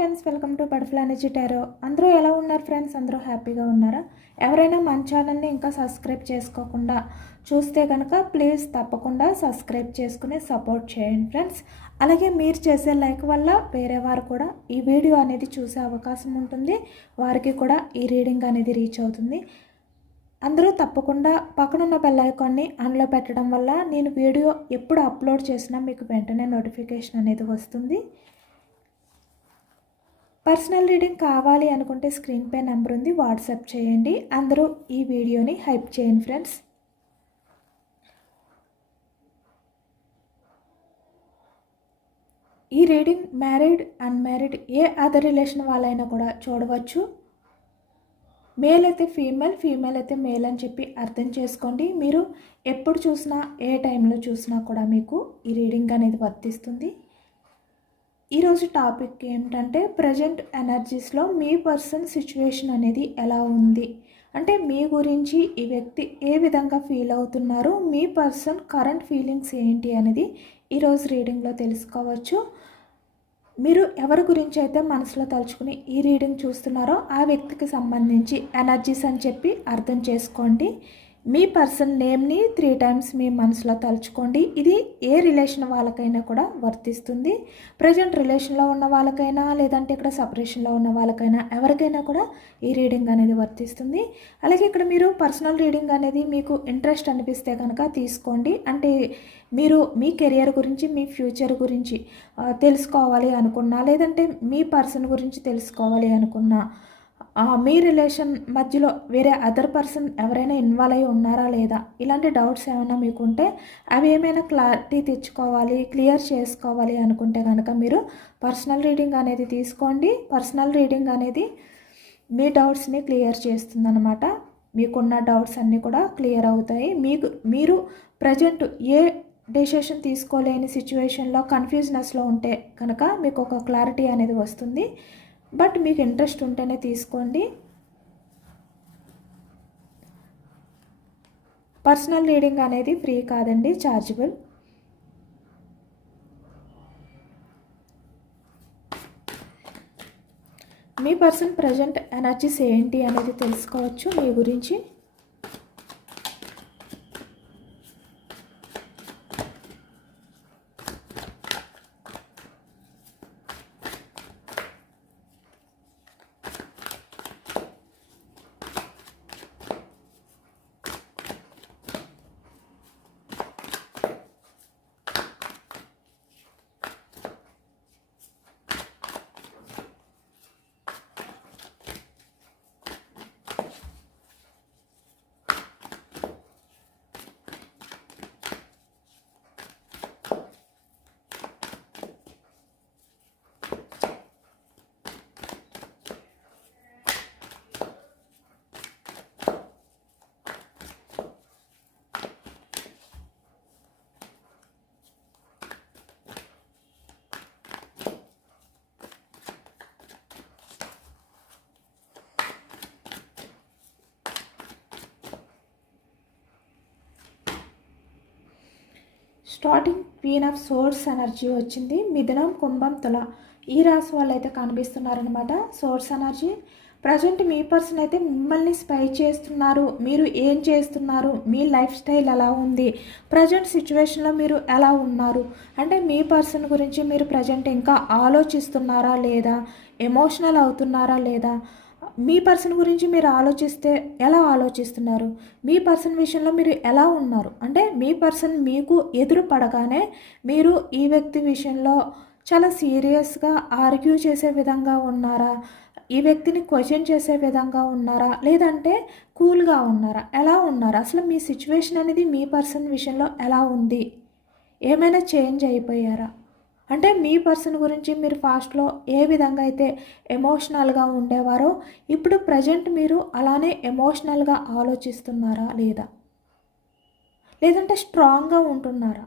Friends welcome to butterfly energy tarot అందరూ ఎలా ఉన్నారు ఫ్రెండ్స్ అందరూ హ్యాపీగా ఉన్నారా? ఎవరైనా మన ఛానల్ని ఇంకా సబ్స్క్రైబ్ చేసుకోకుండా చూస్తే కనుక ప్లీజ్ తప్పకుండా సబ్స్క్రైబ్ చేసుకుని సపోర్ట్ చేయండి ఫ్రెండ్స్ అలాగే మీరు చేసే లైక్ వల్ల వేరే వారు కూడా ఈ వీడియో అనేది చూసే అవకాశం ఉంటుంది. వారికి కూడా ఈ రీడింగ్ అనేది రీచ్ అవుతుంది. అందరూ తప్పకుండా పక్కనున్న బెల్ ఐకాన్ని ఆన్లో పెట్టడం వల్ల నేను వీడియో ఎప్పుడు అప్లోడ్ చేసినా మీకు వెంటనే నోటిఫికేషన్ అనేది వస్తుంది. పర్సనల్ రీడింగ్ కావాలి అనుకుంటే స్క్రీన్ పే నెంబర్ ఉంది వాట్సాప్ చేయండి. అందరూ ఈ వీడియోని హైప్ చేయండి ఫ్రెండ్స్. ఈ రీడింగ్ మ్యారీడ్ అన్మ్యారీడ్ ఏ అదర్ రిలేషన్ వాళ్ళైనా కూడా చూడవచ్చు. మేల్ అయితే ఫీమేల్ ఫీమేల్ అయితే మేల్ అని చెప్పి అర్థం చేసుకోండి. మీరు ఎప్పుడు చూసినా ఏ టైంలో చూసినా కూడా మీకు ఈ రీడింగ్ అనేది వర్తిస్తుంది. ఈరోజు టాపిక్ ఏమిటంటే ప్రజెంట్ ఎనర్జీస్లో మీ పర్సన్ సిచ్యువేషన్ అనేది ఎలా ఉంది? అంటే మీ గురించి ఈ వ్యక్తి ఏ విధంగా ఫీల్ అవుతున్నారు? మీ పర్సన్ కరెంట్ ఫీలింగ్స్ ఏంటి అనేది ఈరోజు రీడింగ్లో తెలుసుకోవచ్చు. మీరు ఎవరి గురించి అయితే మనసులో తలుచుకుని ఈ రీడింగ్ చూస్తున్నారో ఆ వ్యక్తికి సంబంధించి ఎనర్జీస్ అని చెప్పి అర్థం చేసుకోండి. మీ పర్సన్ నేమ్ని త్రీ టైమ్స్ మీ మనసులో తలుచుకోండి. ఇది ఏ రిలేషన్ వాళ్ళకైనా కూడా వర్తిస్తుంది. ప్రజెంట్ రిలేషన్లో ఉన్న వాళ్ళకైనా లేదంటే ఇక్కడ సపరేషన్లో ఉన్న వాళ్ళకైనా ఎవరికైనా కూడా ఈ రీడింగ్ అనేది వర్తిస్తుంది. అలాగే ఇక్కడ మీరు పర్సనల్ రీడింగ్ అనేది మీకు ఇంట్రెస్ట్ అనిపిస్తే కనుక తీసుకోండి. అంటే మీరు మీ కెరియర్ గురించి మీ ఫ్యూచర్ గురించి తెలుసుకోవాలి అనుకున్నా లేదంటే మీ పర్సన్ గురించి తెలుసుకోవాలి అనుకున్నా మీ రిలేషన్ మధ్యలో వేరే అదర్ పర్సన్ ఎవరైనా ఇన్వాల్వ్ అయి ఉన్నారా లేదా? ఇలాంటి డౌట్స్ ఏమైనా మీకు ఉంటే అవి ఏమైనా క్లారిటీ తెచ్చుకోవాలి క్లియర్ చేసుకోవాలి అనుకుంటే కనుక మీరు పర్సనల్ రీడింగ్ అనేది తీసుకోండి. పర్సనల్ రీడింగ్ అనేది మీ డౌట్స్ని క్లియర్ చేస్తుందన్నమాట. మీకున్న డౌట్స్ అన్నీ కూడా క్లియర్ అవుతాయి. మీకు మీరు ప్రజెంట్ ఏ డెసిషన్ తీసుకోలేని సిచ్యువేషన్లో కన్ఫ్యూజ్నెస్లో ఉంటే కనుక మీకు ఒక క్లారిటీ అనేది వస్తుంది. బట్ మీకు ఇంట్రెస్ట్ ఉంటేనే తీసుకోండి. పర్సనల్ రీడింగ్ అనేది ఫ్రీ కాదండి ఛార్జబుల్ మీ పర్సన్ ప్రజెంట్ ఎనర్జీస్ ఏంటి అనేది తెలుసుకోవచ్చు. మీ గురించి starting queen of swords energy వచ్చింది. మిథునం కుంభం తుల ఈ రాశి వాళ్ళు అయితే కనిపిస్తున్నారనమాట సోర్స్ ఎనర్జీ. ప్రజెంట్ మీ పర్సన్ అయితే మిమ్మల్ని స్పై చేస్తున్నారు. మీరు ఏం చేస్తున్నారు? మీ లైఫ్ స్టైల్ ఎలా ఉంది? ప్రజెంట్ సిచ్యువేషన్లో మీరు ఎలా ఉన్నారు? అంటే మీ పర్సన్ గురించి మీరు ప్రజెంట్ ఇంకా ఆలోచిస్తున్నారా లేదా? ఎమోషనల్ అవుతున్నారా లేదా? మీ పర్సన్ గురించి మీరు ఆలోచిస్తే ఎలా ఆలోచిస్తున్నారు? మీ పర్సన్ విషయంలో మీరు ఎలా ఉన్నారు? అంటే మీ పర్సన్ మీకు ఎదురు పడగానే మీరు ఈ వ్యక్తి విషయంలో చాలా సీరియస్గా ఆర్గ్యూ చేసే విధంగా ఉన్నారా? ఈ వ్యక్తిని క్వశ్చన్ చేసే విధంగా ఉన్నారా? లేదంటే కూల్గా ఉన్నారా? ఎలా ఉన్నారా? అసలు మీ సిచ్యువేషన్ అనేది మీ పర్సన్ విషయంలో ఎలా ఉంది? ఏమైనా చేంజ్ అయిపోయారా? అంటే మీ పర్సన్ గురించి మీరు ఫాస్ట్లో ఏ విధంగా అయితే ఎమోషనల్గా ఉండేవారో ఇప్పుడు ప్రజెంట్ మీరు అలానే ఎమోషనల్గా ఆలోచిస్తున్నారా లేదా? లేదంటే స్ట్రాంగ్గా ఉంటున్నారా?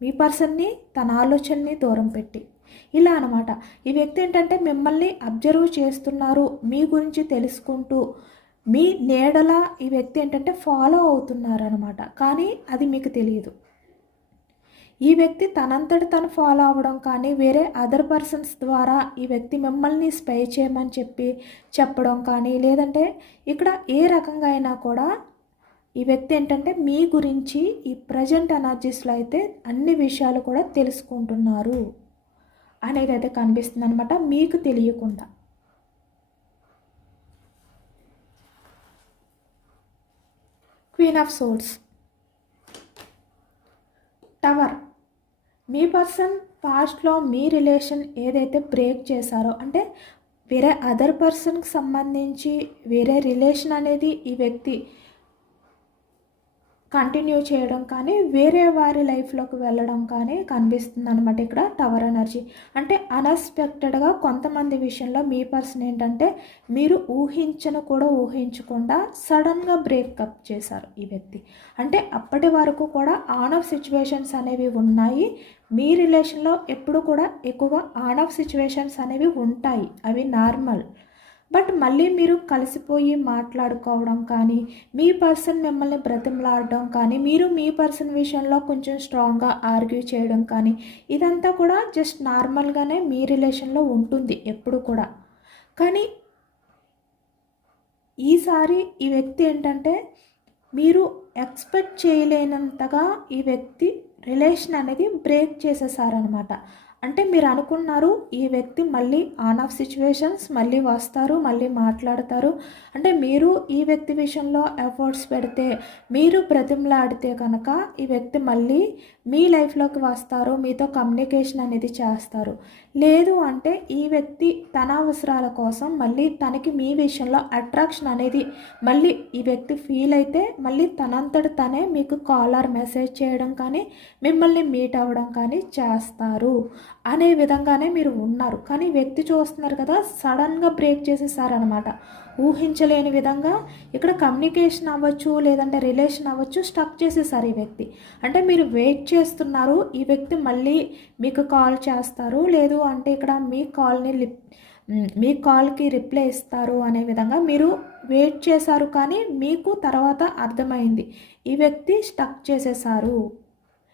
మీ పర్సన్ని తన ఆలోచనని దూరం పెట్టి. ఇలా అనమాట ఈ వ్యక్తి ఏంటంటే మిమ్మల్ని అబ్జర్వ్ చేస్తున్నారు మీ గురించి తెలుసుకుంటూ. మీ నీడలా ఈ వ్యక్తి ఏంటంటే ఫాలో అవుతున్నారనమాట కానీ అది మీకు తెలియదు. ఈ వ్యక్తి తనంతటి తను ఫాలో అవ్వడం కానీ వేరే అదర్ పర్సన్స్ ద్వారా ఈ వ్యక్తి మిమ్మల్ని స్పై చేయమని చెప్పి చెప్పడం కానీ లేదంటే ఇక్కడ ఏ రకంగా అయినా కూడా ఈ వ్యక్తి ఏంటంటే మీ గురించి ఈ ప్రజెంట్ ఎనర్జీస్లో అయితే అన్ని విషయాలు కూడా తెలుసుకుంటున్నారు అనేది అయితే కనిపిస్తుంది అనమాట మీకు తెలియకుండా. Queen of swords tower. Me person పాస్ట్లో మీ రిలేషన్ ఏదైతే బ్రేక్ చేశారో అంటే వేరే అదర్ పర్సన్కి సంబంధించి వేరే రిలేషన్ అనేది ఈ వ్యక్తి కంటిన్యూ చేయడం కానీ వేరే వారి లైఫ్లోకి వెళ్ళడం కానీ కనిపిస్తుంది అనమాట ఇక్కడ టవర్ ఎనర్జీ. అంటే అన్ఎక్స్పెక్టెడ్గా కొంతమంది విషయంలో మీ పర్సన్ ఏంటంటే మీరు ఊహించను కూడా ఊహించకుండా సడన్గా బ్రేకప్ చేశారు ఈ వ్యక్తి. అంటే అప్పటి వరకు కూడా ఆన్ ఆఫ్ సిచ్యువేషన్స్ అనేవి ఉన్నాయి. మీ రిలేషన్లో ఎప్పుడు కూడా ఎక్కువగా ఆన్ ఆఫ్ సిచ్యువేషన్స్ అనేవి ఉంటాయి. అవి నార్మల్. బట్ మళ్ళీ మీరు కలిసిపోయి మాట్లాడుకోవడం కానీ మీ పర్సన్ మిమ్మల్ని బ్రతిమలాడడం కానీ మీరు మీ పర్సన్ విషయంలో కొంచెం స్ట్రాంగ్గా ఆర్గ్యూ చేయడం కానీ ఇదంతా కూడా జస్ట్ నార్మల్గానే మీ రిలేషన్లో ఉంటుంది ఎప్పుడు కూడా. కానీ ఈసారి ఈ వ్యక్తి ఏంటంటే మీరు ఎక్స్పెక్ట్ చేయలేనంతగా ఈ వ్యక్తి రిలేషన్ అనేది బ్రేక్ చేసేసారనమాట అంటే మీరు అనుకున్నారు ఈ వ్యక్తి మళ్ళీ ఆన్ ఆఫ్ సిచ్యువేషన్స్ మళ్ళీ వస్తారు మళ్ళీ మాట్లాడతారు. అంటే మీరు ఈ వ్యక్తి విషయంలో ఎఫర్ట్స్ పెడితే మీరు ప్రతిమలాడితే కనుక ఈ వ్యక్తి మళ్ళీ మీ లైఫ్లోకి వస్తారు మీతో కమ్యూనికేషన్ అనేది చేస్తారు. లేదు అంటే ఈ వ్యక్తి తన అవసరాల కోసం మళ్ళీ తనకి మీ విషయంలో అట్రాక్షన్ అనేది మళ్ళీ ఈ వ్యక్తి ఫీల్ అయితే మళ్ళీ తనంతట తనే మీకు కాల్ ఆర్ మెసేజ్ చేయడం కానీ మిమ్మల్ని మీట్ అవ్వడం కానీ చేస్తారు. అనే విధంగానే మీరు ఉన్నారు. కానీ వ్యక్తి చూస్తున్నారు కదా సడన్గా బ్రేక్ చేసేసారనమాట ఊహించలేని విధంగా ఇక్కడ కమ్యూనికేషన్ అవ్వచ్చు లేదంటే రిలేషన్ అవ్వచ్చు స్టక్ చేసేసారు ఈ వ్యక్తి. అంటే మీరు వెయిట్ చేస్తున్నారు ఈ వ్యక్తి మళ్ళీ మీకు కాల్ చేస్తారు లేదు అంటే ఇక్కడ మీ కాల్ని లిప్ మీ కాల్కి రిప్లై ఇస్తారు అనే విధంగా మీరు వెయిట్ చేశారు కానీ మీకు తర్వాత అర్థమైంది. ఈ వ్యక్తి స్టక్ చేసేసారు.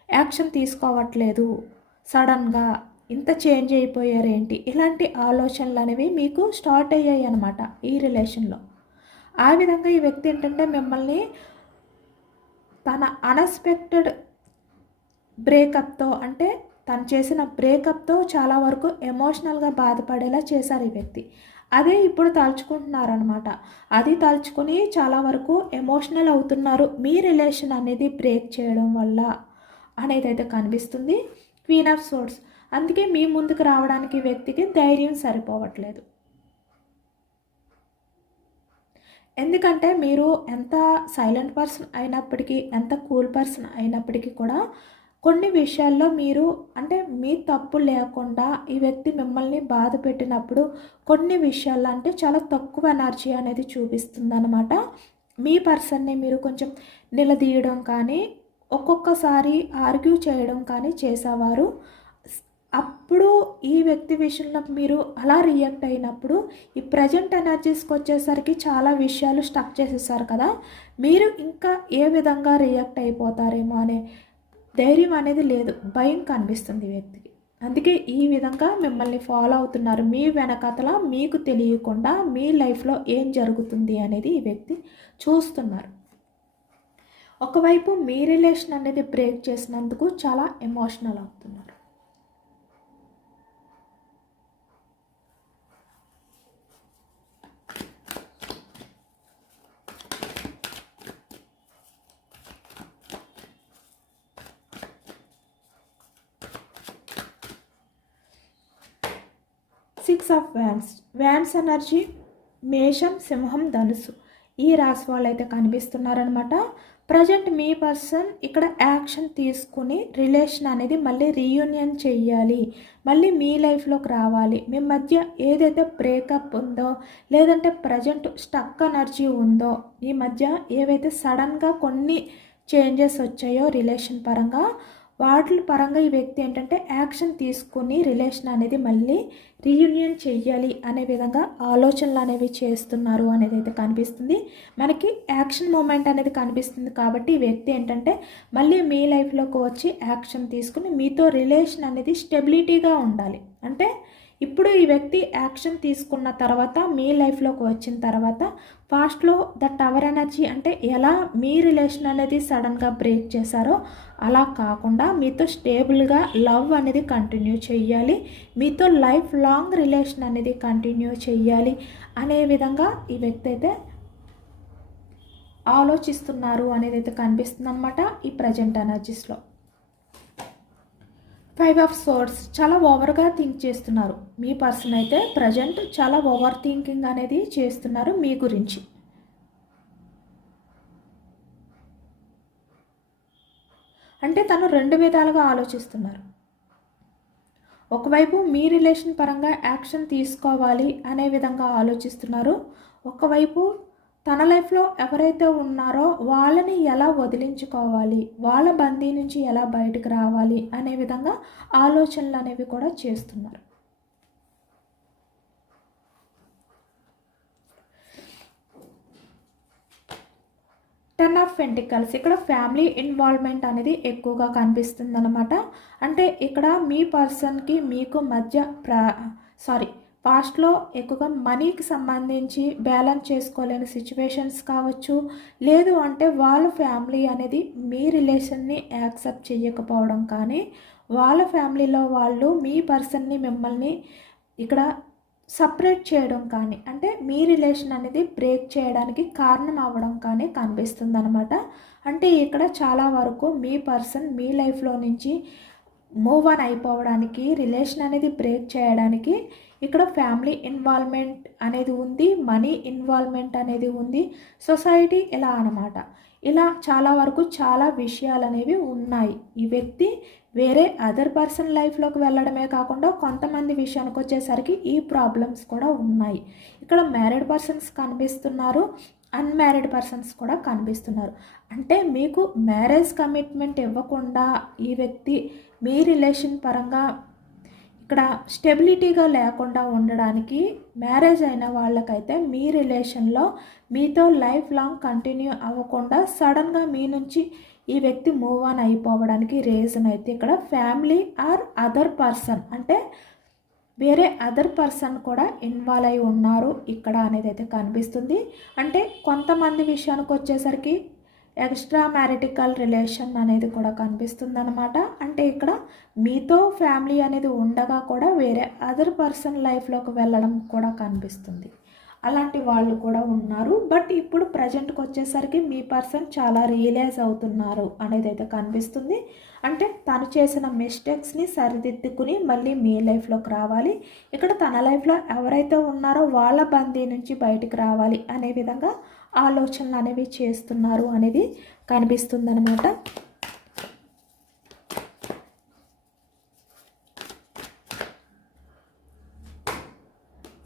యాక్షన్ తీసుకోవట్లేదు సడన్గా. ఇంత చేంజ్ అయిపోయారేంటి? ఇలాంటి ఆలోచనలు అనేవి మీకు స్టార్ట్ అయ్యాయి అనమాట ఈ రిలేషన్లో. ఆ విధంగా ఈ వ్యక్తి ఏంటంటే మిమ్మల్ని తన అన్ఎక్స్పెక్టెడ్ బ్రేకప్తో అంటే తను చేసిన బ్రేకప్తో చాలా వరకు ఎమోషనల్గా బాధపడేలా చేశారు ఈ వ్యక్తి. అదే ఇప్పుడు తలుచుకుంటున్నారనమాట అది తలుచుకుని చాలా వరకు ఎమోషనల్ అవుతున్నారు. మీ రిలేషన్ అనేది బ్రేక్ చేయడం వల్ల అనేది అయితే కనిపిస్తుంది. క్వీన్ ఆఫ్ సోర్స్ అందుకే మీ ముందుకు రావడానికి వ్యక్తికి ధైర్యం సరిపోవట్లేదు. ఎందుకంటే మీరు ఎంత సైలెంట్ పర్సన్ అయినప్పటికీ ఎంత కూల్ పర్సన్ అయినప్పటికీ కూడా కొన్ని విషయాల్లో మీరు అంటే మీ తప్పు లేకుండా ఈ వ్యక్తి మిమ్మల్ని బాధ పెట్టినప్పుడు కొన్ని విషయాల్లో అంటే చాలా తక్కువ ఎనర్జీ అనేది చూపిస్తుంది అనమాట మీ పర్సన్ని మీరు కొంచెం నిలదీయడం కానీ ఒక్కొక్కసారి ఆర్గ్యూ చేయడం కానీ చేసేవారు. అప్పుడు ఈ వ్యక్తి విషయంలో మీరు అలా రియాక్ట్ అయినప్పుడు ఈ ప్రజెంట్ ఎనర్జీస్కి వచ్చేసరికి చాలా విషయాలు స్టక్ చేసేసారు కదా. మీరు ఇంకా ఏ విధంగా రియాక్ట్ అయిపోతారేమో అనే ధైర్యం అనేది లేదు. భయం కనిపిస్తుంది వ్యక్తికి. అందుకే ఈ విధంగా మిమ్మల్ని ఫాలో అవుతున్నారు. మీ వెనకతల మీకు తెలియకుండా మీ లైఫ్లో ఏం జరుగుతుంది అనేది ఈ వ్యక్తి చూస్తున్నారు. ఒకవైపు మీ రిలేషన్ అనేది బ్రేక్ చేసినందుకు చాలా ఎమోషనల్ అవుతున్నారు. Six of wands wands energy మేషం సింహం ధనుసు. ఈ రాశి వాళ్ళు అయితే కనిపిస్తున్నారనమాట ప్రజెంట్ మీ పర్సన్ ఇక్కడ యాక్షన్ తీసుకుని రిలేషన్ అనేది మళ్ళీ రీయూనియన్ చెయ్యాలి. మళ్ళీ మీ లైఫ్లోకి రావాలి. మీ మధ్య ఏదైతే బ్రేకప్ ఉందో లేదంటే ప్రజెంట్ స్టక్ ఎనర్జీ ఉందో ఈ మధ్య ఏవైతే సడన్గా కొన్ని చేంజెస్ వచ్చాయో రిలేషన్ పరంగా వాటి పరంగా ఈ వ్యక్తి ఏంటంటే యాక్షన్ తీసుకుని రిలేషన్ అనేది మళ్ళీ రీయూనియన్ చెయ్యాలి అనే విధంగా ఆలోచనలు అనేవి చేస్తున్నారు అనేది అయితే కనిపిస్తుంది. మనకి యాక్షన్ మూమెంట్ అనేది కనిపిస్తుంది కాబట్టి ఈ వ్యక్తి ఏంటంటే మళ్ళీ మీ లైఫ్లోకి వచ్చి యాక్షన్ తీసుకుని మీతో రిలేషన్ అనేది స్టెబిలిటీగా ఉండాలి. అంటే ఇప్పుడు ఈ వ్యక్తి యాక్షన్ తీసుకున్న తర్వాత మీ లైఫ్లోకి వచ్చిన తర్వాత ఫాస్ట్లో ద టవర్ ఎనర్జీ అంటే ఎలా మీ రిలేషన్ అనేది సడన్గా బ్రేక్ చేశారో అలా కాకుండా మీతో స్టేబుల్గా లవ్ అనేది కంటిన్యూ చేయాలి మీతో లైఫ్ లాంగ్ రిలేషన్ అనేది కంటిన్యూ చేయాలి అనే విధంగా ఈ వ్యక్తి అయితే ఆలోచిస్తున్నారు అనేది అయితే కనిపిస్తుంది అనమాట ఈ ప్రజెంట్ ఎనర్జీస్లో. ఫైవ్ ఆఫ్ సోర్స్ చాలా ఓవర్గా థింక్ చేస్తున్నారు. మీ పర్సన్ అయితే ప్రజెంట్ చాలా ఓవర్ థింకింగ్ అనేది చేస్తున్నారు మీ గురించి. అంటే తను రెండు విధాలుగా ఆలోచిస్తున్నారు. ఒకవైపు మీ రిలేషన్ పరంగా యాక్షన్ తీసుకోవాలి అనే విధంగా ఆలోచిస్తున్నారు. ఒకవైపు తన లైఫ్లో ఎవరైతే ఉన్నారో వాళ్ళని ఎలా వదిలించుకోవాలి? వాళ్ళ బందీ నుంచి ఎలా బయటకు రావాలి? అనే విధంగా ఆలోచనలు అనేవి కూడా చేస్తున్నారు. Ten of pentacles. ఇక్కడ ఫ్యామిలీ ఇన్వాల్వ్మెంట్ అనేది ఎక్కువగా కనిపిస్తుంది అనమాట అంటే ఇక్కడ మీ పర్సన్కి మీకు మధ్య ప్రా సారీ పాస్ట్లో ఎక్కువగా మనీకి సంబంధించి బ్యాలెన్స్ చేసుకోలేని సిచ్యువేషన్స్ కావచ్చు లేదు అంటే వాళ్ళ ఫ్యామిలీ అనేది మీ రిలేషన్ని యాక్సెప్ట్ చేయకపోవడం కానీ వాళ్ళ ఫ్యామిలీలో వాళ్ళు మీ పర్సన్ని మిమ్మల్ని ఇక్కడ సపరేట్ చేయడం కానీ అంటే మీ రిలేషన్ అనేది బ్రేక్ చేయడానికి కారణం అవ్వడం కానీ కనిపిస్తుంది అనమాట అంటే ఇక్కడ చాలా వరకు మీ పర్సన్ మీ లైఫ్లో నుంచి మూవ్ ఆన్ అయిపోవడానికి రిలేషన్ అనేది బ్రేక్ చేయడానికి ఇక్కడ ఫ్యామిలీ ఇన్వాల్వ్మెంట్ అనేది ఉంది మనీ ఇన్వాల్వ్మెంట్ అనేది ఉంది సొసైటీ ఇలా అనమాట ఇలా చాలా వరకు చాలా విషయాలు అనేవి ఉన్నాయి. ఈ వ్యక్తి వేరే అదర్ పర్సన్ లైఫ్లోకి వెళ్ళడమే కాకుండా కొంతమంది విషయానికి వచ్చేసరికి ఈ ప్రాబ్లమ్స్ కూడా ఉన్నాయి. ఇక్కడ మ్యారీడ్ పర్సన్స్ కనిపిస్తున్నారు అన్మ్యారీడ్ పర్సన్స్ కూడా కనిపిస్తున్నారు. అంటే మీకు మ్యారేజ్ కమిట్మెంట్ ఇవ్వకుండా ఈ వ్యక్తి మీ రిలేషన్ పరంగా ఇక్కడ స్టెబిలిటీగా లేకుండా ఉండడానికి మ్యారేజ్ అయిన వాళ్ళకైతే మీ రిలేషన్లో మీతో లైఫ్ లాంగ్ కంటిన్యూ అవ్వకుండా సడన్గా మీ నుంచి ఈ వ్యక్తి మూవ్ ఆన్ అయిపోవడానికి రీజన్ అయితే ఇక్కడ ఫ్యామిలీ ఆర్ అదర్ పర్సన్. అంటే వేరే అదర్ పర్సన్ కూడా ఇన్వాల్వ్ అయి ఉన్నారు ఇక్కడ అనేది అయితే కనిపిస్తుంది. అంటే కొంతమంది విషయానికి వచ్చేసరికి ఎక్స్ట్రా మ్యారిటికల్ రిలేషన్ అనేది కూడా కనిపిస్తుంది అనమాట అంటే ఇక్కడ మీతో ఫ్యామిలీ అనేది ఉండగా కూడా వేరే అదర్ పర్సన్ లైఫ్లోకి వెళ్ళడం కూడా కనిపిస్తుంది. అలాంటి వాళ్ళు కూడా ఉన్నారు. బట్ ఇప్పుడు ప్రజెంట్కి వచ్చేసరికి మీ పర్సన్ చాలా రియలైజ్ అవుతున్నారు అనేది అయితే కనిపిస్తుంది. అంటే తను చేసిన మిస్టేక్స్ని సరిదిద్దుకుని మళ్ళీ మీ లైఫ్లోకి రావాలి. ఇక్కడ తన లైఫ్లో ఎవరైతే ఉన్నారో వాళ్ళ బందీ నుంచి బయటికి రావాలి అనే విధంగా ఆలోచనలు అనేవి చేస్తున్నారు అనేది కనిపిస్తుందనమాట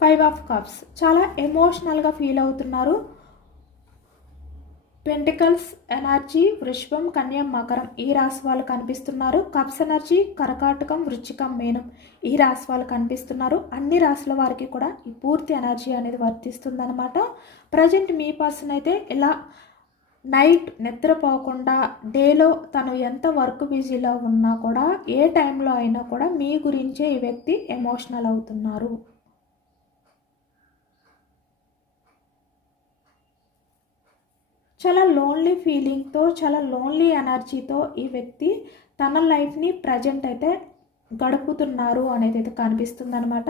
ఫైవ్ ఆఫ్ కప్స్ చాలా ఎమోషనల్గా ఫీల్ అవుతున్నారు. పెంటికల్స్ ఎనర్జీ వృషభం కన్యం మకరం ఈ రాశి వాళ్ళు కనిపిస్తున్నారు. కప్స్ ఎనర్జీ కరకాటకం వృచ్చికం మేనం ఈ రాశి వాళ్ళు కనిపిస్తున్నారు. అన్ని రాశుల వారికి కూడా ఈ పూర్తి ఎనర్జీ అనేది వర్తిస్తుందనమాట ప్రజెంట్ మీ పర్సన్ అయితే ఇలా నైట్ నిద్రపోకుండా డేలో తను ఎంత వర్క్ బిజీలో ఉన్నా కూడా ఏ టైంలో అయినా కూడా మీ గురించే ఈ వ్యక్తి ఎమోషనల్ అవుతున్నారు. చాలా లోన్లీ ఫీలింగ్తో చాలా లోన్లీ ఎనర్జీతో ఈ వ్యక్తి తన లైఫ్ని ప్రజెంట్ అయితే గడుపుతున్నారు అనేది అయితే కనిపిస్తుంది అనమాట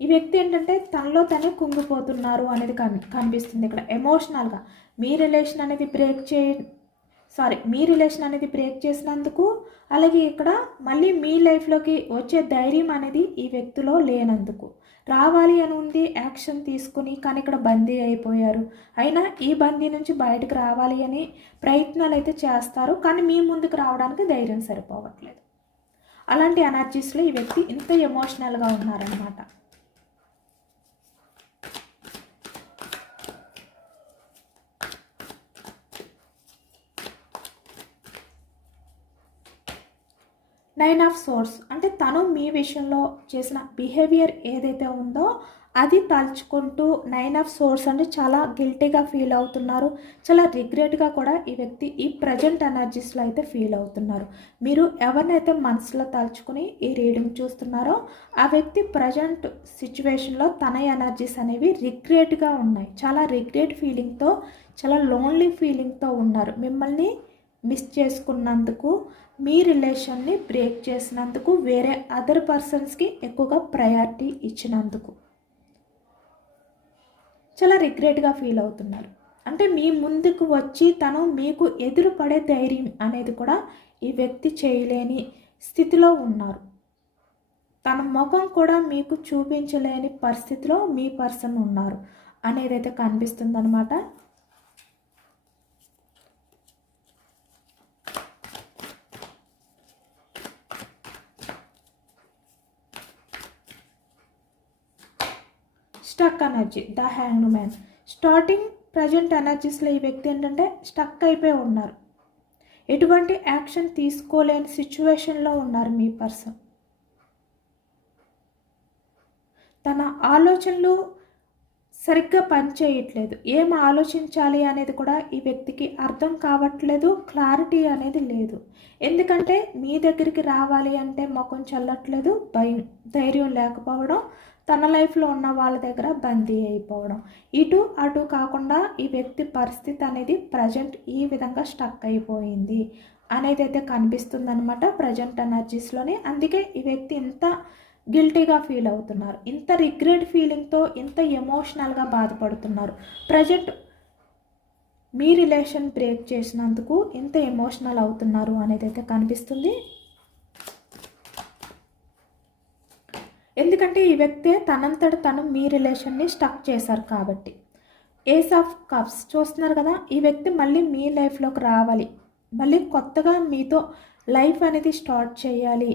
ఈ వ్యక్తి ఏంటంటే తనలో తనే కుంగిపోతున్నారు అనేది కని కనిపిస్తుంది ఇక్కడ. ఎమోషనల్గా మీ రిలేషన్ అనేది బ్రేక్ చే సారీ మీ రిలేషన్ అనేది బ్రేక్ చేసినందుకు అలాగే ఇక్కడ మళ్ళీ మీ లైఫ్లోకి వచ్చే ధైర్యం అనేది ఈ వ్యక్తిలో లేనందుకు. రావాలి అని ఉంది యాక్షన్ తీసుకుని కానీ ఇక్కడ బందీ అయిపోయారు. అయినా ఈ బందీ నుంచి బయటకు రావాలి అని ప్రయత్నాలు అయితే చేస్తారు కానీ మీ ముందుకు రావడానికి ధైర్యం సరిపోవట్లేదు. అలాంటి ఎనర్జీస్లో ఈ వ్యక్తి ఇంత ఎమోషనల్గా ఉన్నారనమాట నైన్ ఆఫ్ సోర్స్. అంటే తను మీ విషయంలో చేసిన బిహేవియర్ ఏదైతే ఉందో అది తలుచుకుంటూ నైన్ ఆఫ్ సోర్స్ అంటే చాలా గిల్టీగా ఫీల్ అవుతున్నారు. చాలా రిగ్రెట్గా కూడా ఈ వ్యక్తి ఈ ప్రజెంట్ ఎనర్జీస్లో అయితే ఫీల్ అవుతున్నారు. మీరు ఎవరినైతే మనసులో తలుచుకుని ఈ రీడింగ్ చూస్తున్నారో ఆ వ్యక్తి ప్రజెంట్ సిచ్యువేషన్లో తన ఎనర్జీస్ అనేవి రిగ్రెట్గా ఉన్నాయి. చాలా రిగ్రెట్ ఫీలింగ్తో చాలా లోన్లీ ఫీలింగ్తో ఉన్నారు. మిమ్మల్ని మిస్ చేసుకున్నందుకు మీ రిలేషన్ని బ్రేక్ చేసినందుకు వేరే అదర్ పర్సన్స్కి ఎక్కువగా ప్రయారిటీ ఇచ్చినందుకు. చాలా రిగ్రెట్గా ఫీల్ అవుతున్నారు. అంటే మీ ముందుకు వచ్చి తను మీకు ఎదురుపడే ధైర్యం అనేది కూడా ఈ వ్యక్తి చేయలేని స్థితిలో ఉన్నారు. తన ముఖం కూడా మీకు చూపించలేని పరిస్థితిలో మీ పర్సన్ ఉన్నారు అనేది అయితే కనిపిస్తుంది అనమాట stuck energy the hang man starting present ఎనర్జీస్లో ఈ వ్యక్తి ఏంటంటే స్టక్ అయిపోయి ఉన్నారు. ఎటువంటి యాక్షన్ తీసుకోలేని సిచ్యువేషన్లో ఉన్నారు మీ పర్సన్ తన ఆలోచనలు సరిగ్గా పనిచేయట్లేదు. ఏం ఆలోచించాలి అనేది కూడా ఈ వ్యక్తికి అర్థం కావట్లేదు క్లారిటీ అనేది లేదు. ఎందుకంటే మీ దగ్గరికి రావాలి అంటే ముఖం చల్లట్లేదు భయం ధైర్యం లేకపోవడం తన లైఫ్లో ఉన్న వాళ్ళ దగ్గర బందీ అయిపోవడం. ఇటు అటు కాకుండా ఈ వ్యక్తి పరిస్థితి అనేది ప్రజెంట్ ఈ విధంగా స్టక్ అయిపోయింది అనేది అయితే కనిపిస్తుందనమాట ప్రజెంట్ ఎనర్జీస్లోని. అందుకే ఈ వ్యక్తి ఇంత గిల్టీగా ఫీల్ అవుతున్నారు. ఇంత రిగ్రెట్ ఫీలింగ్తో ఇంత ఎమోషనల్గా బాధపడుతున్నారు. ప్రజెంట్ మీ రిలేషన్ బ్రేక్ చేసినందుకు ఇంత ఎమోషనల్ అవుతున్నారు అనేది అయితే కనిపిస్తుంది. ఎందుకంటే ఈ వ్యక్తే తనంతట తను మీ రిలేషన్ని స్టక్ చేశారు కాబట్టి. Ace of cups. చూస్తున్నారు కదా ఈ వ్యక్తి మళ్ళీ మీ లైఫ్లోకి రావాలి. మళ్ళీ కొత్తగా మీతో లైఫ్ అనేది స్టార్ట్ చేయాలి.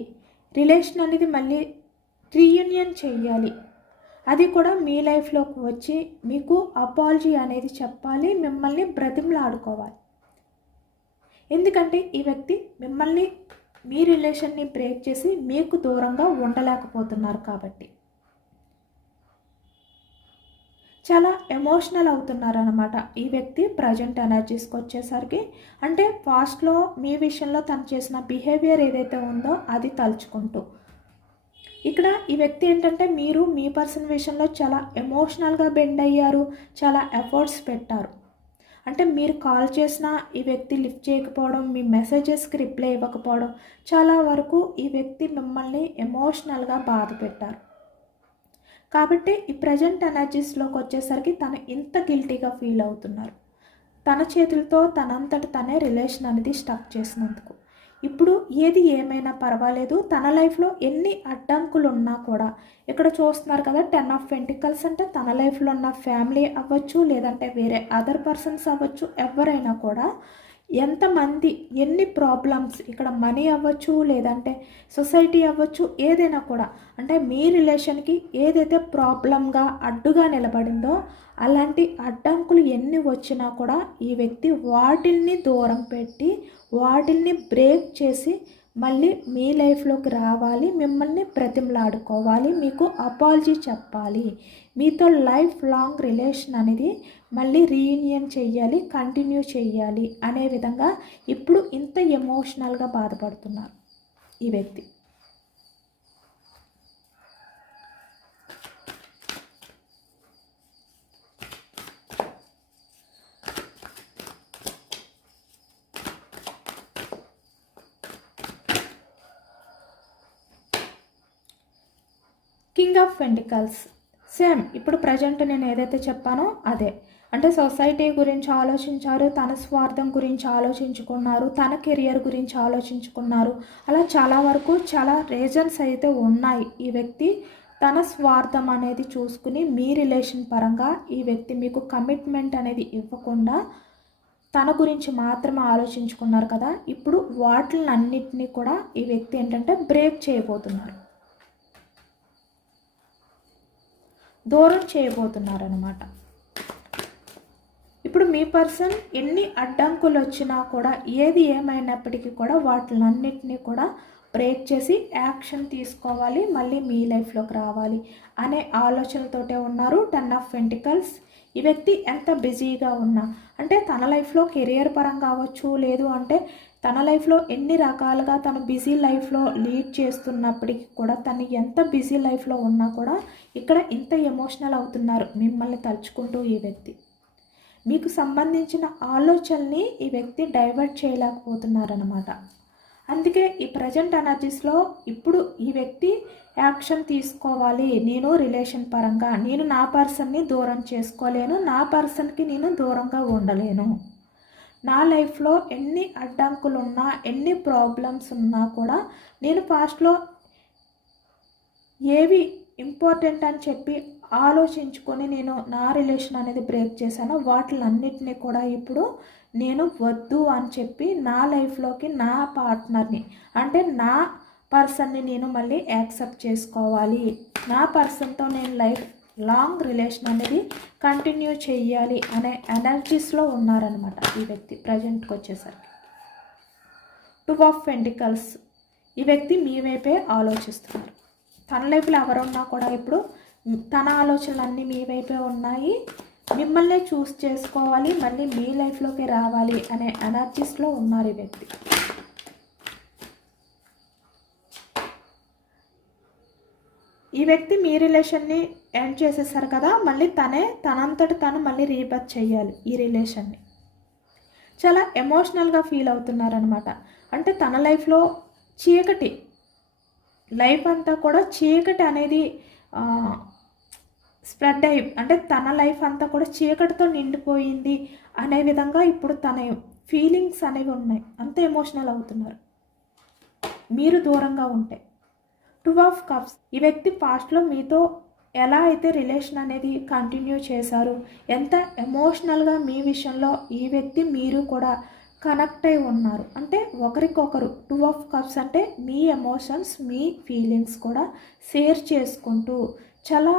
రిలేషన్ అనేది మళ్ళీ రీయూనియన్ చేయాలి. అది కూడా మీ లైఫ్లోకి వచ్చి మీకు అపాలజీ అనేది చెప్పాలి మిమ్మల్ని బ్రతిమలాడుకోవాలి. ఎందుకంటే ఈ వ్యక్తి మిమ్మల్ని మీ రిలేషన్ని బ్రేక్ చేసి మీకు దూరంగా ఉండలేకపోతున్నారు కాబట్టి. చాలా ఎమోషనల్ అవుతున్నారు అనమాట ఈ వ్యక్తి ప్రజెంట్ ఎనర్జీస్కి వచ్చేసరికి అంటే పాస్ట్లో మీ విషయంలో తను చేసిన బిహేవియర్ ఏదైతే ఉందో అది తలుచుకుంటూ. ఇక్కడ ఈ వ్యక్తి ఏంటంటే మీరు మీ పర్సన్ విషయంలో చాలా ఎమోషనల్గా బెండ్ అయ్యారు చాలా ఎఫర్ట్స్ పెట్టారు. అంటే మీరు కాల్ చేసినా ఈ వ్యక్తి లిఫ్ట్ చేయకపోవడం మీ మెసేజెస్కి రిప్లై ఇవ్వకపోవడం చాలా వరకు ఈ వ్యక్తి మిమ్మల్ని ఎమోషనల్గా బాధ పెట్టారు. కాబట్టి ఈ ప్రజెంట్ ఎనర్జీస్లోకి వచ్చేసరికి తను ఇంత గిల్టీగా ఫీల్ అవుతున్నారు. తన చేతులతో తనంతట తనే రిలేషన్ అనేది స్టక్ చేసినందుకు. ఇప్పుడు ఏది ఏమైనా పర్వాలేదు తన లైఫ్లో ఎన్ని అడ్డంకులు ఉన్నా కూడా ఇక్కడ చూస్తున్నారు కదా టెన్ ఆఫ్ వెంటికల్స్ అంటే తన లైఫ్లో ఉన్న ఫ్యామిలీ అవ్వచ్చు లేదంటే వేరే అదర్ పర్సన్స్ అవ్వచ్చు ఎవరైనా కూడా ఎంతమంది ఎన్ని ప్రాబ్లమ్స్ ఇక్కడ మనీ అవ్వచ్చు లేదంటే సొసైటీ అవ్వచ్చు ఏదైనా కూడా అంటే మీ రిలేషన్కి ఏదైతే ప్రాబ్లంగా అడ్డుగా నిలబడిందో అలాంటి అడ్డంకులు ఎన్ని వచ్చినా కూడా ఈ వ్యక్తి వాటిల్ని దూరం పెట్టి వాటిల్ని బ్రేక్ చేసి మళ్ళీ మీ లైఫ్లోకి రావాలి మిమ్మల్ని ప్రతిమలాడుకోవాలి మీకు అపాలజీ చెప్పాలి. మీతో లైఫ్ లాంగ్ రిలేషన్ అనేది మళ్ళీ రీయూనియన్ చెయ్యాలి కంటిన్యూ చేయాలి అనే విధంగా ఇప్పుడు ఇంత ఎమోషనల్గా బాధపడుతున్నారు ఈ వ్యక్తి. ఆఫ్ వెంటికల్స్ సేమ్ ఇప్పుడు ప్రజెంట్ నేను ఏదైతే చెప్పానో అదే. అంటే సొసైటీ గురించి ఆలోచించారు తన స్వార్థం గురించి ఆలోచించుకున్నారు తన కెరియర్ గురించి ఆలోచించుకున్నారు. అలా చాలా వరకు చాలా రీజన్స్ అయితే ఉన్నాయి. ఈ వ్యక్తి తన స్వార్థం అనేది చూసుకుని మీ రిలేషన్ పరంగా ఈ వ్యక్తి మీకు కమిట్మెంట్ అనేది ఇవ్వకుండా తన గురించి మాత్రమే ఆలోచించుకున్నారు కదా. ఇప్పుడు వాటిలన్నింటినీ కూడా ఈ వ్యక్తి ఏంటంటే బ్రేక్ చేయబోతున్నారు. దూరం చేయబోతున్నారనమాట ఇప్పుడు మీ పర్సన్ ఎన్ని అడ్డంకులు వచ్చినా కూడా ఏది ఏమైనప్పటికీ కూడా వాటిలన్నింటినీ కూడా బ్రేక్ చేసి యాక్షన్ తీసుకోవాలి మళ్ళీ మీ లైఫ్లోకి రావాలి అనే ఆలోచనతోటే ఉన్నారు టెన్ ఆఫ్ వెంటికల్స్. ఈ వ్యక్తి ఎంత బిజీగా ఉన్నా అంటే తన లైఫ్లో కెరియర్ పరంగా కావచ్చు లేదు అంటే తన లైఫ్లో ఎన్ని రకాలుగా తను బిజీ లైఫ్లో లీడ్ చేస్తున్నప్పటికీ కూడా తను ఎంత బిజీ లైఫ్లో ఉన్నా కూడా ఇక్కడ ఇంత ఎమోషనల్ అవుతున్నారు మిమ్మల్ని తలుచుకుంటూ ఈ వ్యక్తి. మీకు సంబంధించిన ఆలోచనని ఈ వ్యక్తి డైవర్ట్ చేయలేకపోతున్నారనమాట అందుకే ఈ ప్రజెంట్ ఎనర్జీస్లో ఇప్పుడు ఈ వ్యక్తి యాక్షన్ తీసుకోవాలి నేను రిలేషన్ పరంగా నేను నా పర్సన్ని దూరం చేసుకోలేను నా పర్సన్కి నేను దూరంగా ఉండలేను. నా లైఫ్లో ఎన్ని అడ్డంకులు ఉన్నా ఎన్ని ప్రాబ్లమ్స్ ఉన్నా కూడా నేను ఫాస్ట్లో ఏవి ఇంపార్టెంట్ అని చెప్పి ఆలోచించుకొని నేను నా రిలేషన్ అనేది బ్రేక్ చేశాను వాటిలన్నిటినీ కూడా ఇప్పుడు నేను వద్దు అని చెప్పి నా లైఫ్లోకి నా పార్ట్నర్ని అంటే నా పర్సన్ని నేను మళ్ళీ యాక్సెప్ట్ చేసుకోవాలి. నా పర్సన్తో నేను లైఫ్ లాంగ్ రిలేషన్ అనేది కంటిన్యూ చేయాలి అనే ఎనర్జీస్లో ఉన్నారనమాట ఈ వ్యక్తి ప్రజెంట్కి వచ్చేసరికి. టూ ఆఫ్ పెంటికల్స్ ఈ వ్యక్తి మీ వైపే ఆలోచిస్తున్నారు. తన లైఫ్లో ఎవరున్నా కూడా ఇప్పుడు తన ఆలోచనలన్నీ మీ వైపే ఉన్నాయి. మిమ్మల్ని చూస్ చేసుకోవాలి మళ్ళీ మీ లైఫ్లోకి రావాలి అనే ఎనర్జీస్లో ఉన్నారు ఈ వ్యక్తి. ఈ వ్యక్తి మీ రిలేషన్ని ఎండ్ చేసేసారు కదా మళ్ళీ తనే తనంతటి తను మళ్ళీ రీబర్త్ చేయాలి ఈ రిలేషన్ని. చాలా ఎమోషనల్గా ఫీల్ అవుతున్నారనమాట అంటే తన లైఫ్లో చీకటి లైఫ్ అంతా కూడా చీకటి అనేది స్ప్రెడ్ అయ్యి అంటే తన లైఫ్ అంతా కూడా చీకటితో నిండిపోయింది అనే విధంగా ఇప్పుడు తన ఫీలింగ్స్ అనేవి ఉన్నాయి. అంత ఎమోషనల్ అవుతున్నారు. మీరు దూరంగా ఉంటే. టూ ఆఫ్ కప్స్ ఈ వ్యక్తి పాస్ట్లో మీతో ఎలా అయితే రిలేషన్ అనేది కంటిన్యూ చేశారు? ఎంత ఎమోషనల్గా మీ విషయంలో ఈ వ్యక్తి మీరు కూడా కనెక్ట్ అయి ఉన్నారు? అంటే ఒకరికొకరు టూ ఆఫ్ కప్స్ అంటే మీ ఎమోషన్స్ మీ ఫీలింగ్స్ కూడా షేర్ చేసుకుంటూ చాలా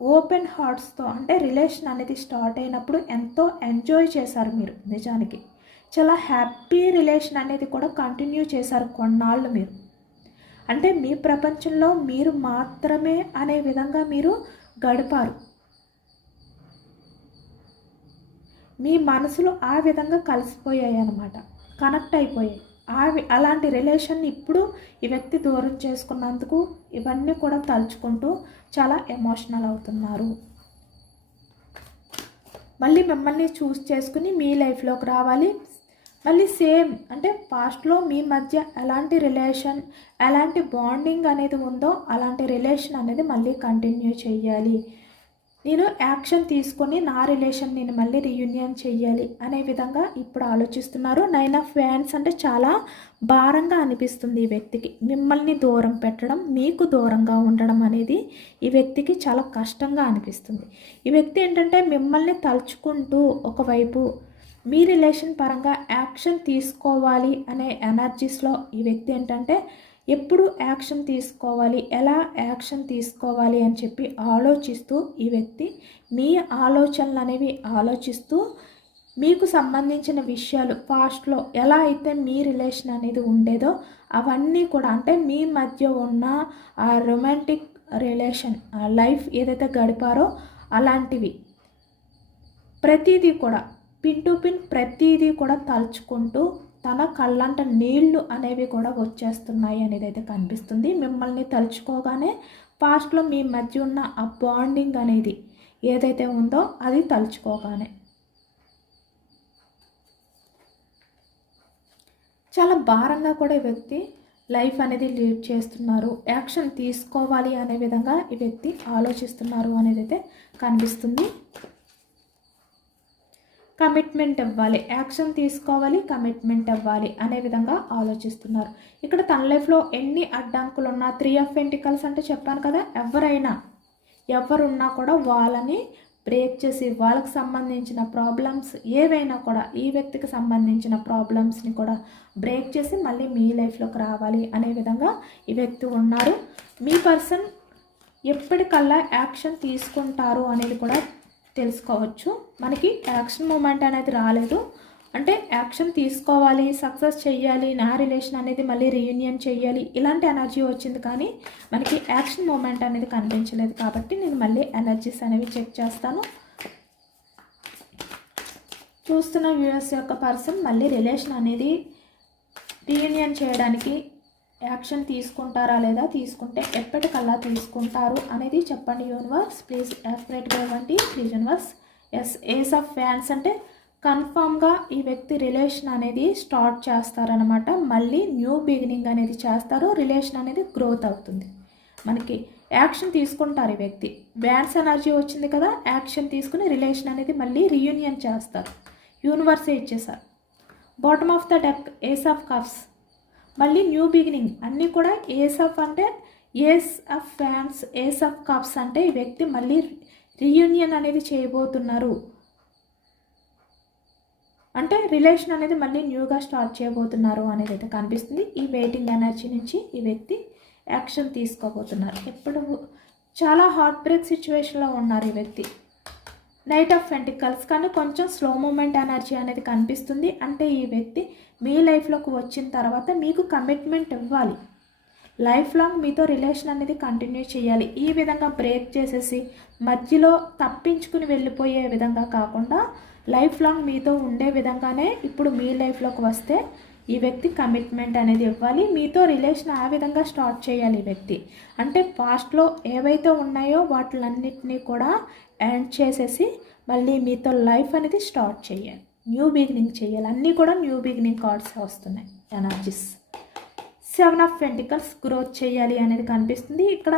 ఓపెన్ హార్ట్స్తో అంటే రిలేషన్ అనేది స్టార్ట్ అయినప్పుడు ఎంతో ఎంజాయ్ చేశారు మీరు నిజానికి. చాలా హ్యాపీ రిలేషన్ అనేది కూడా కంటిన్యూ చేశారు కొన్నాళ్ళు మీరు. అంటే మీ ప్రపంచంలో మీరు మాత్రమే అనే విధంగా మీరు గడిపారు. మీ మనసులు ఆ విధంగా కలిసిపోయాయి అన్నమాట. కనెక్ట్ అయిపోయాయి. ఆ అలాంటి రిలేషన్ ఇప్పుడు ఈ వ్యక్తి దూరం చేసుకున్నందుకు ఇవన్నీ కూడా తలుచుకుంటూ చాలా ఎమోషనల్ అవుతున్నారు. మళ్ళీ మిమ్మల్ని చూస్ చేసుకుని మీ లైఫ్లోకి రావాలి. మళ్ళీ సేమ్ అంటే పాస్ట్లో మీ మధ్య ఎలాంటి రిలేషన్ ఎలాంటి బాండింగ్ అనేది ఉందో అలాంటి రిలేషన్ అనేది మళ్ళీ కంటిన్యూ చేయాలి నేను యాక్షన్ తీసుకొని నా రిలేషన్ నేను మళ్ళీ రీయూనియన్ చెయ్యాలి అనే విధంగా ఇప్పుడు ఆలోచిస్తున్నారు. నైన్ ఆఫ్ ఫ్యాన్స్ అంటే చాలా భారంగా అనిపిస్తుంది ఈ వ్యక్తికి. మిమ్మల్ని దూరం పెట్టడం మీకు దూరంగా ఉండడం అనేది ఈ వ్యక్తికి చాలా కష్టంగా అనిపిస్తుంది. ఈ వ్యక్తి ఏంటంటే మిమ్మల్ని తలుచుకుంటూ ఒకవైపు మీ రిలేషన్ పరంగా యాక్షన్ తీసుకోవాలి అనే ఎనర్జీస్లో ఈ వ్యక్తి ఏంటంటే ఎప్పుడు యాక్షన్ తీసుకోవాలి ఎలా యాక్షన్ తీసుకోవాలి అని చెప్పి ఆలోచిస్తూ ఈ వ్యక్తి మీ ఆలోచనలు అనేవి ఆలోచిస్తూ మీకు సంబంధించిన విషయాలు పాస్ట్లో ఎలా అయితే మీ రిలేషన్ అనేది ఉండేదో అవన్నీ కూడా అంటే మీ మధ్య ఉన్న ఆ రొమాంటిక్ రిలేషన్ లైఫ్ ఏదైతే గడిపారో అలాంటివి ప్రతిదీ కూడా పిన్ టు పిన్ ప్రతిదీ కూడా తలుచుకుంటూ తన కళ్ళంట నీళ్ళు అనేవి కూడా వచ్చేస్తున్నాయి అనేది అయితే కనిపిస్తుంది. మిమ్మల్ని తలుచుకోగానే పాస్ట్లో మీ మధ్య ఉన్న ఆ బాండింగ్ అనేది ఏదైతే ఉందో అది తలుచుకోగానే. చాలా భారంగా కూడా వ్యక్తి లైఫ్ అనేది లీడ్ చేస్తున్నారు. యాక్షన్ తీసుకోవాలి అనే విధంగా ఈ వ్యక్తి ఆలోచిస్తున్నారు అనేది అయితే కనిపిస్తుంది. కమిట్మెంట్ ఇవ్వాలి యాక్షన్ తీసుకోవాలి కమిట్మెంట్ ఇవ్వాలి అనే విధంగా ఆలోచిస్తున్నారు. ఇక్కడ తన లైఫ్లో ఎన్ని అడ్డంకులు ఉన్నా త్రీ ఆఫ్ ఎంటికల్స్ అంటే చెప్పాను కదా ఎవరైనా ఎవరున్నా కూడా వాళ్ళని బ్రేక్ చేసి వాళ్ళకి సంబంధించిన ప్రాబ్లమ్స్ ఏవైనా కూడా ఈ వ్యక్తికి సంబంధించిన ప్రాబ్లమ్స్ని కూడా బ్రేక్ చేసి మళ్ళీ మీ లైఫ్లోకి రావాలి అనే విధంగా ఈ వ్యక్తి ఉన్నారు. మీ పర్సన్ ఎప్పటికల్లా యాక్షన్ తీసుకుంటారు అనేది కూడా తెలుసుకోవచ్చు. మనకి యాక్షన్ మూమెంట్ అనేది రాలేదు. అంటే యాక్షన్ తీసుకోవాలి సక్సెస్ చేయాలి నా రిలేషన్ అనేది మళ్ళీ రీయూనియన్ చేయాలి ఇలాంటి ఎనర్జీ వచ్చింది కానీ మనకి యాక్షన్ మూమెంట్ అనేది కనిపించలేదు కాబట్టి నేను మళ్ళీ ఎనర్జీస్ అనేవి చెక్ చేస్తాను. చూస్తున్న వ్యూయర్స్ యొక్క పర్సన్ మళ్ళీ రిలేషన్ అనేది రీయూనియన్ చేయడానికి యాక్షన్ తీసుకుంటారా లేదా తీసుకుంటే ఎప్పటికల్లా తీసుకుంటారు అనేది చెప్పండి యూనివర్స్. ప్లీజ్ యాక్యురేట్గా ఇవ్వండి please universe. Yes ace of fans అంటే కన్ఫామ్గా ఈ వ్యక్తి రిలేషన్ అనేది స్టార్ట్ చేస్తారనమాట మళ్ళీ న్యూ బిగినింగ్ అనేది చేస్తారు రిలేషన్ అనేది గ్రోత్ అవుతుంది. మనకి యాక్షన్ తీసుకుంటారు ఈ వ్యక్తి. బ్యాన్స్ ఎనర్జీ వచ్చింది కదా యాక్షన్ తీసుకుని రిలేషన్ అనేది మళ్ళీ రీయూనియన్ చేస్తారు. యూనివర్సే ఇచ్చేసారు bottom of the deck ace of cups మళ్ళీ న్యూ బిగినింగ్ అన్నీ కూడా ఏస్ ఆఫ్ అంటే ఏస్ ఆఫ్ ఫ్యాన్స్ ఏస్ ఆఫ్ కప్స్ అంటే ఈ వ్యక్తి మళ్ళీ రీయూనియన్ అనేది చేయబోతున్నారు. అంటే రిలేషన్ అనేది మళ్ళీ న్యూగా స్టార్ట్ చేయబోతున్నారు అనేది అయితే కనిపిస్తుంది. ఈ వెయిటింగ్ ఎనర్జీ నుంచి ఈ వ్యక్తి యాక్షన్ తీసుకోబోతున్నారు. ఎప్పుడు చాలా హార్ట్ బ్రేక్ సిచ్యువేషన్లో ఉన్నారు ఈ వ్యక్తి. నైట్ ఆఫ్ వెంటికల్స్ కానీ కొంచెం స్లో మూమెంట్ ఎనర్జీ అనేది కనిపిస్తుంది. అంటే ఈ వ్యక్తి మీ లైఫ్లోకి వచ్చిన తర్వాత మీకు కమిట్మెంట్ ఇవ్వాలి. లైఫ్ లాంగ్ మీతో రిలేషన్ అనేది కంటిన్యూ చేయాలి. ఈ విధంగా బ్రేక్ చేసేసి మధ్యలో తప్పించుకుని వెళ్ళిపోయే విధంగా కాకుండా లైఫ్ లాంగ్ మీతో ఉండే విధంగానే ఇప్పుడు మీ లైఫ్లోకి వస్తే ఈ వ్యక్తి కమిట్మెంట్ అనేది ఇవ్వాలి. మీతో రిలేషన్ ఆ విధంగా స్టార్ట్ చేయాలి ఈ వ్యక్తి. అంటే పాస్ట్లో ఏవైతే ఉన్నాయో వాటిలన్నిటినీ కూడా ఎండ్ చేసేసి మళ్ళీ మీతో లైఫ్ అనేది స్టార్ట్ చేయాలి. న్యూ బిగినింగ్ చేయాలి. అన్నీ కూడా న్యూ బిగినింగ్ కార్డ్స్ వస్తున్నాయి. Energies. Seven of pentacles growth చేయాలి అనేది కనిపిస్తుంది. ఇక్కడ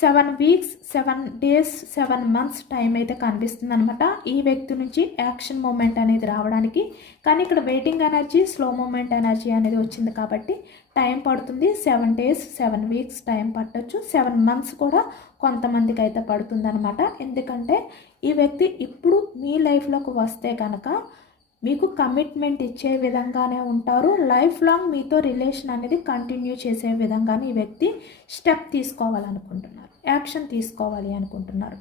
seven weeks seven days seven months time అయితే కనిపిస్తుంది అనమాట ఈ వ్యక్తి నుంచి యాక్షన్ మూమెంట్ అనేది రావడానికి. కానీ ఇక్కడ waiting energy slow moment energy అనేది వచ్చింది కాబట్టి టైం పడుతుంది. Seven days seven weeks time పట్టొచ్చు. సెవెన్ మంత్స్ కూడా కొంతమందికి అయితే పడుతుంది ఎందుకంటే ఈ వ్యక్తి ఇప్పుడు మీ లైఫ్లోకి వస్తే కనుక మీకు కమిట్మెంట్ ఇచ్చే విధంగానే ఉంటారు. లైఫ్ లాంగ్ మీతో రిలేషన్ అనేది కంటిన్యూ చేసే విధంగానే ఈ వ్యక్తి స్టెప్ తీసుకోవాలనుకుంటున్నారు. యాక్షన్ తీసుకోవాలి అనుకుంటున్నారు.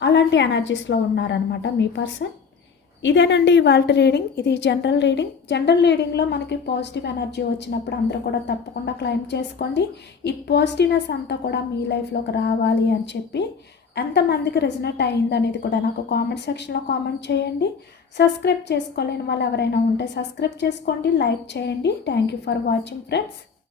అలాంటి ఎనర్జీస్లో ఉన్నారనమాట మీ పర్సన్ ఇదేనండి ఇవాళ రీడింగ్ ఇది జనరల్ రీడింగ్ జనరల్ రీడింగ్లో మనకి పాజిటివ్ ఎనర్జీ వచ్చినప్పుడు అందరూ కూడా తప్పకుండా క్లైమ్ చేసుకోండి. ఈ పాజిటివ్నెస్ అంతా కూడా మీ లైఫ్లోకి రావాలి అని చెప్పి ఎంతమందికి రిజనెట్ అయ్యింది అనేది కూడా నాకు కామెంట్ సెక్షన్లో కామెంట్ చేయండి. సబ్స్క్రైబ్ చేసుకోలేని వాళ్ళు ఎవరైనా ఉంటే సబ్స్క్రైబ్ చేసుకోండి లైక్ చేయండి. Thank you for watching friends